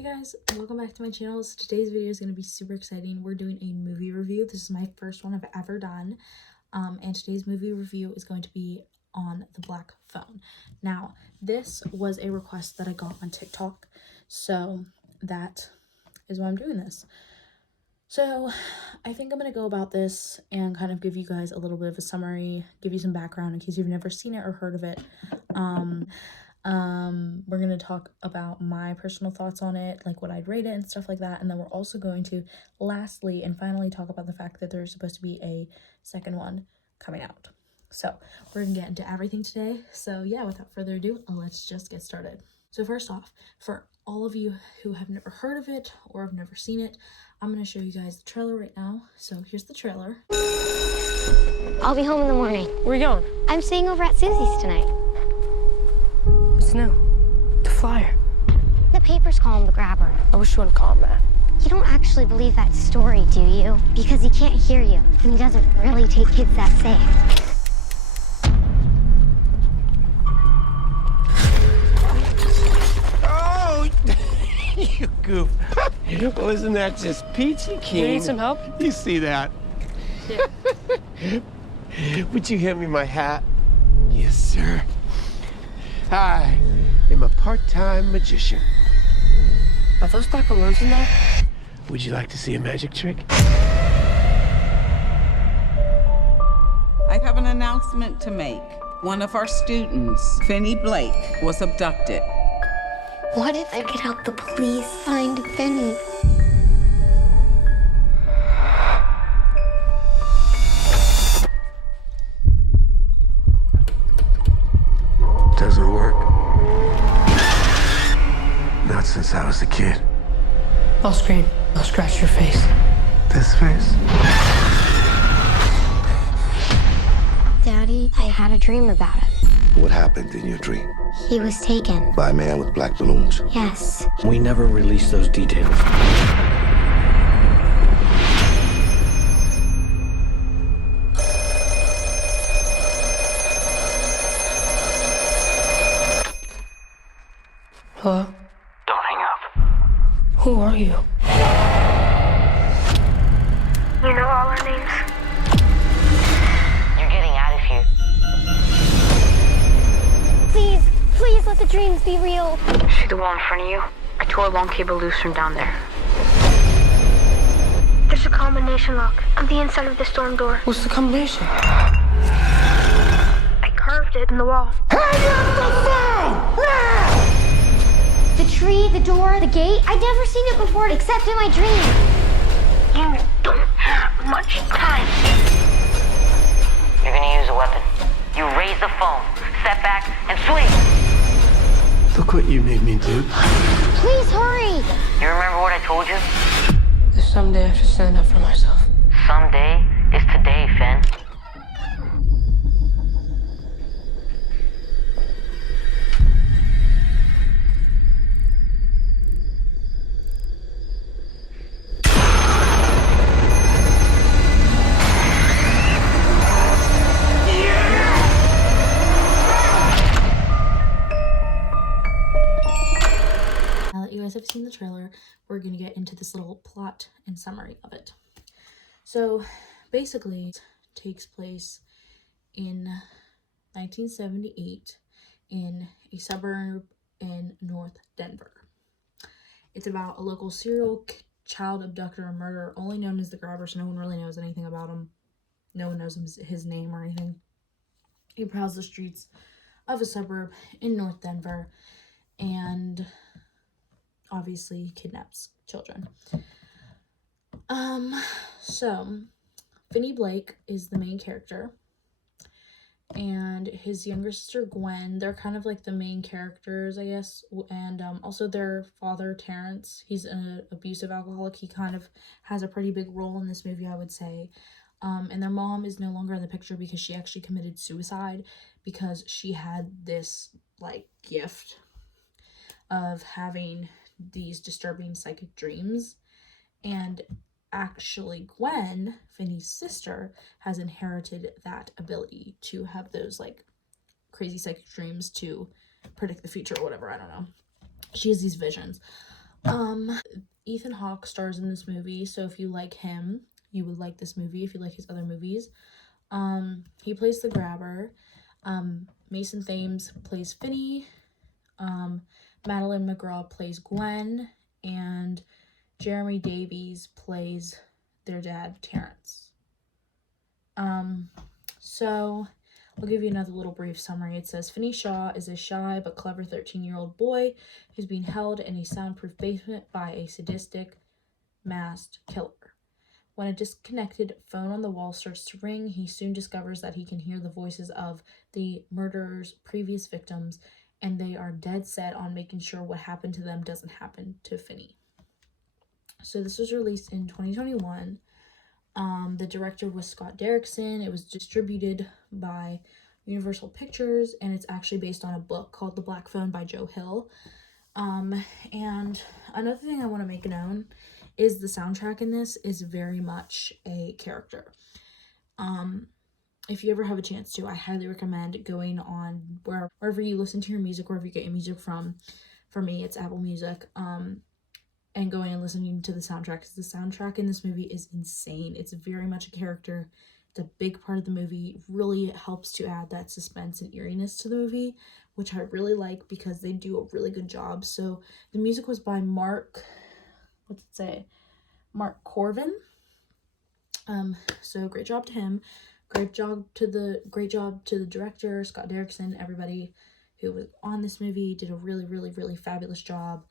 Hey guys, welcome back to my channel. So today's video is going to be super exciting. We're doing a movie review. This is my first one I've ever done. And today's movie review is going to be on The Black Phone. Now, this was a request that I got on TikTok, so that is why I'm doing this. So I think I'm going to go about this and kind of give you guys a little bit of a summary, give you some background in case you've never seen it or heard of it. We're going to talk about my personal thoughts on it, like what I'd rate it and stuff like that. And then we're also going to lastly and finally talk about the fact that there's supposed to be a second one coming out. So we're going to get into everything today. So yeah, without further ado, let's just get started. So first off, for all of you who have never heard of it or have never seen it, I'm going to show you guys the trailer right now. So here's the trailer. I'll be home in the morning. Where are you going? I'm staying over at Susie's tonight. What's new? The flyer. The papers call him the grabber. I wish you wouldn't call him that. You don't actually believe that story, do you? Because he can't hear you, and he doesn't really take kids that safe. Oh, you goof. Well, isn't that just peachy keen? You need some help? You see that? Yeah. Would you hand me my hat? Yes, sir. I am a part-time magician. Are those black balloons in there? Would you like to see a magic trick? I have an announcement to make. One of our students, Finney Blake, was abducted. What if I could help the police find Benny? Doesn't work. Not since I was a kid. I'll scream. I'll scratch your face. This face? Daddy, I had a dream about it. What happened in your dream? He was taken. By a man with black balloons? Yes. We never released those details. Hello? Don't hang up. Who are you? You know all our names? You're getting out of here. Please let the dreams be real. See the wall in front of you? I tore a long cable loose from down there. There's a combination lock on the inside of the storm door. What's the combination? I carved it in the wall. The tree, the door, the gate. I'd never seen it before except in my dream. You don't have much time. You're gonna use a weapon. You raise the phone, step back, and swing. Look what you made me do. Please hurry. You remember what I told you? There's someday I have to stand up for myself. Someday is today, Finn. Now that you guys have seen the trailer, we're going to get into this little plot and summary of it. So basically, it takes place in 1978 in a suburb in North Denver. It's about a local serial child abductor and murderer, only known as the Grabber, so no one really knows anything about him. No one knows his name or anything. He prowls the streets of a suburb in North Denver and obviously kidnaps children. So Finney Blake is the main character, and his younger sister Gwen, they're kind of like the main characters, I guess, and also their father Terrence, he's an abusive alcoholic. He kind of has a pretty big role in this movie, I would say. And their mom is no longer in the picture because she actually committed suicide because she had this like gift of having these disturbing psychic dreams, and actually Gwen, Finney's sister, has inherited that ability to have those like crazy psychic dreams to predict the future or whatever, I don't know. She has these visions. Ethan Hawke stars in this movie, so if you like him, you would like this movie if you like his other movies. He plays the grabber. Mason Thames plays Finney. Madeline McGraw plays Gwen, and Jeremy Davies plays their dad, Terrence. So I'll give you another little brief summary. It says Finney Shaw is a shy but clever 13-year-old boy who's being held in a soundproof basement by a sadistic, masked killer. When a disconnected phone on the wall starts to ring, he soon discovers that he can hear the voices of the murderer's previous victims, and they are dead set on making sure what happened to them doesn't happen to Finney. So this was released in 2021. The director was Scott Derrickson. It was distributed by Universal Pictures, and it's actually based on a book called The Black Phone by Joe Hill. And another thing I want to make known is the soundtrack in this is very much a character. If you ever have a chance to, I highly recommend going on wherever you listen to your music, wherever you get your music from. For me, it's Apple Music. And going and listening to the soundtrack, because the soundtrack in this movie is insane. It's very much a character. It's a big part of the movie. It really helps to add that suspense and eeriness to the movie, which I really like because they do a really good job. So the music was by Mark Corvin. So great job to him. Great job to the director, Scott Derrickson, everybody who was on this movie did a really, really, really fabulous job.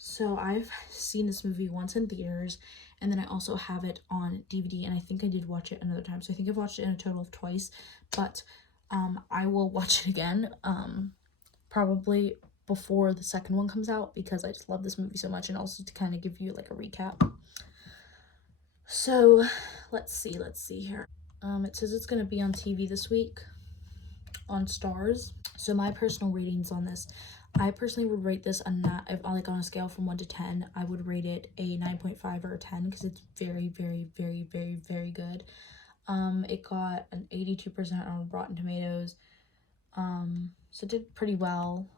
So I've seen this movie once in theaters, and then I also have it on DVD, and I think I did watch it another time. So I think I've watched it in a total of twice, but I will watch it again, probably before the second one comes out, because I just love this movie so much, and also to kind of give you like a recap. So let's see here. It says it's going to be on TV this week on Stars. So my personal ratings on this, I personally would rate this on a scale from 1 to 10, I would rate it a 9.5 or a 10, because it's very, very, very, very, very good. It got an 82% on Rotten Tomatoes, so it did pretty well.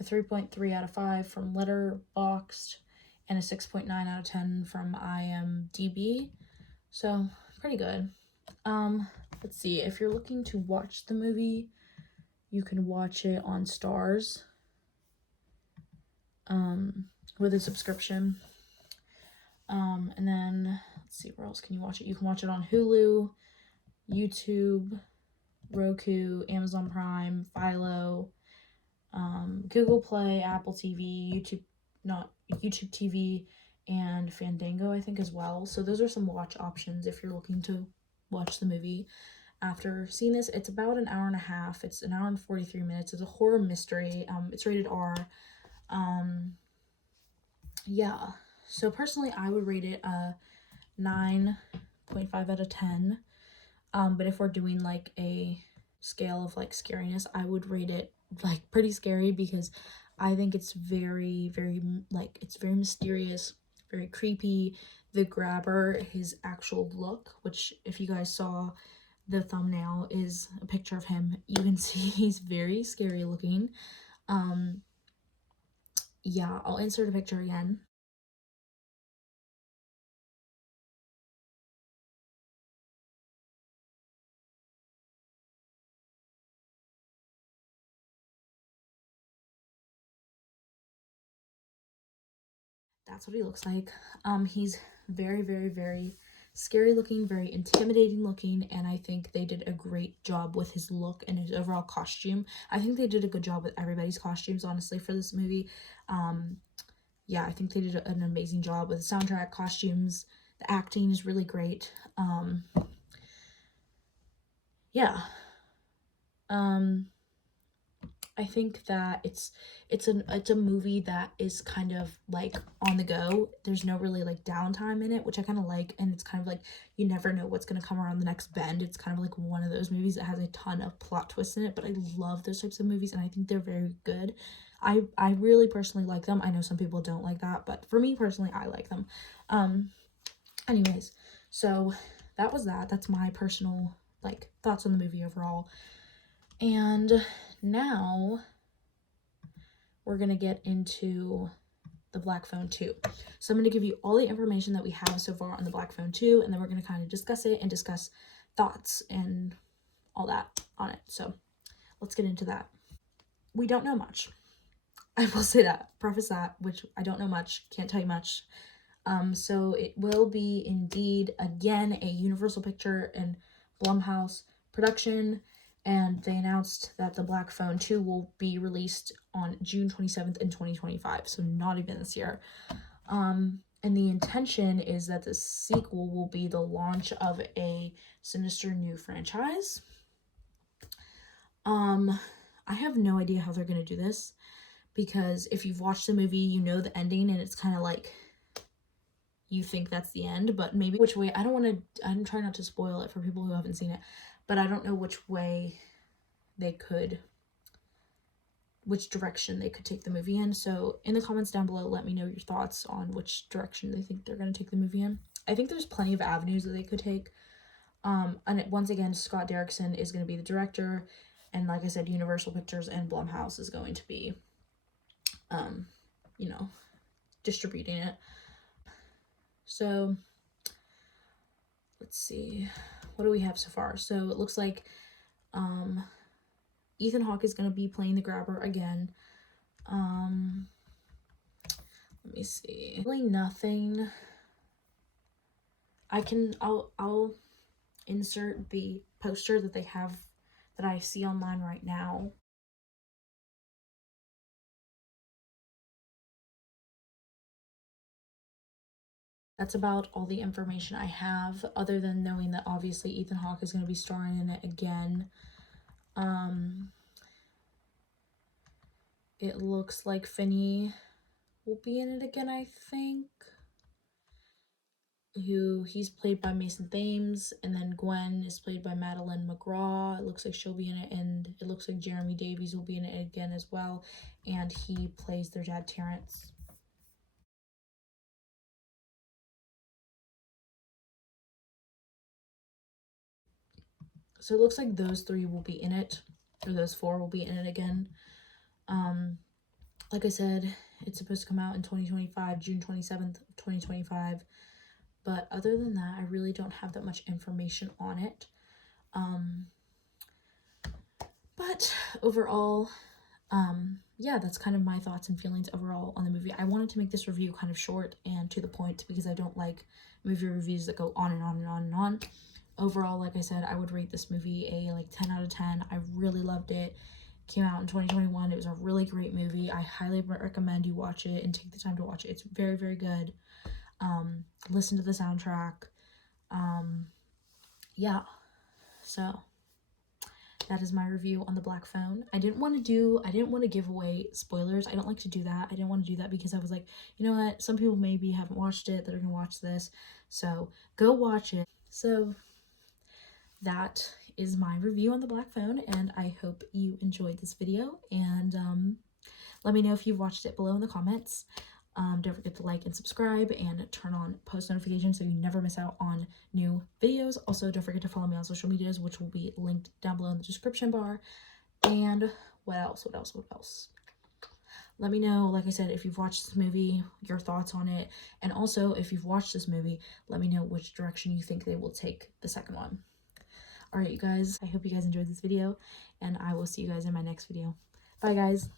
A 3.3 out of 5 from Letterboxd, and a 6.9 out of 10 from IMDb, so pretty good. Let's see, if you're looking to watch the movie, you can watch it on Stars, with a subscription. And then, let's see, where else can you watch it? You can watch it on Hulu, YouTube, Roku, Amazon Prime, Philo, Google Play, Apple TV, YouTube TV, and Fandango, I think, as well. So those are some watch options if you're looking to watch the movie. After seeing this, it's about an hour and a half. It's an hour and 43 minutes. It's a horror mystery. It's rated R. Yeah. So personally, I would rate it a 9.5 out of 10. But if we're doing like a scale of like scariness, I would rate it like pretty scary, because I think it's very, very, like, it's very mysterious, very creepy. The grabber, his actual look, which if you guys saw the thumbnail is a picture of him, you can see he's very scary looking. Yeah, I'll insert a picture again. That's what he looks like. He's very, very, very scary looking, very intimidating looking, and I think they did a great job with his look and his overall costume. I think they did a good job with everybody's costumes, honestly, for this movie. Yeah, I think they did an amazing job with the soundtrack, costumes. The acting is really great. Yeah. I think that it's a movie that is kind of like on the go. There's no really like downtime in it, which I kind of like, and it's kind of like you never know what's going to come around the next bend. It's kind of like one of those movies that has a ton of plot twists in it, but I love those types of movies, and I think they're very good. I really personally like them. I know some people don't like that, but for me personally, I like them. Anyways, so that was that. That's my personal like thoughts on the movie overall. And now we're going to get into the Black Phone 2. So I'm going to give you all the information that we have so far on the Black Phone 2, and then we're going to kind of discuss it and discuss thoughts and all that on it. So let's get into that. We don't know much. I will say that, preface that, which I don't know much, can't tell you much. So it will be indeed, again, a Universal Picture and Blumhouse production, and they announced that the Black Phone 2 will be released on June 27th in 2025, so not even this year. And the intention is that the sequel will be the launch of a sinister new franchise. I have no idea how they're going to do this, because if you've watched the movie, you know the ending, and it's kind of like you think that's the end, but maybe which way, I'm trying not to spoil it for people who haven't seen it, but I don't know which way which direction they could take the movie in. So in the comments down below, let me know your thoughts on which direction they think they're going to take the movie in. I think there's plenty of avenues that they could take. And once again, Scott Derrickson is going to be the director, and like I said, Universal Pictures and Blumhouse is going to be, distributing it. So let's see, what do we have so far? So it looks like Ethan Hawke is going to be playing the grabber again. Let me see, really nothing. I'll insert the poster that they have that I see online right now. That's about all the information I have, other than knowing that obviously Ethan Hawke is going to be starring in it again. It looks like Finney will be in it again, I think. He's played by Mason Thames, and then Gwen is played by Madeline McGraw. It looks like she'll be in it, and it looks like Jeremy Davies will be in it again as well, and he plays their dad, Terrence. So it looks like those three will be in it, or those four will be in it again. Like I said, it's supposed to come out in 2025, June 27th, 2025. But other than that, I really don't have that much information on it. But overall, yeah, that's kind of my thoughts and feelings overall on the movie. I wanted to make this review kind of short and to the point, because I don't like movie reviews that go on and on and on and on. Overall, like I said, I would rate this movie a 10 out of 10. I really loved it. Came out in 2021. It was a really great movie. I highly recommend you watch it and take the time to watch it. It's very, very good. Listen to the soundtrack. Yeah, so that is my review on the Black Phone. I didn't want to give away spoilers. I don't like to do that. I didn't want to do that because I was like, you know what, some people maybe haven't watched it that are gonna watch this, so go watch it. So that is my review on the Black Phone, and I hope you enjoyed this video, and let me know if you've watched it below in the comments. Don't forget to like and subscribe and turn on post notifications so you never miss out on new videos. Also, don't forget to follow me on social medias, which will be linked down below in the description bar. And what else? Let me know, like I said, if you've watched this movie, your thoughts on it. And also, if you've watched this movie, let me know which direction you think they will take the second one. Alright, you guys, I hope you guys enjoyed this video, and I will see you guys in my next video. Bye, guys.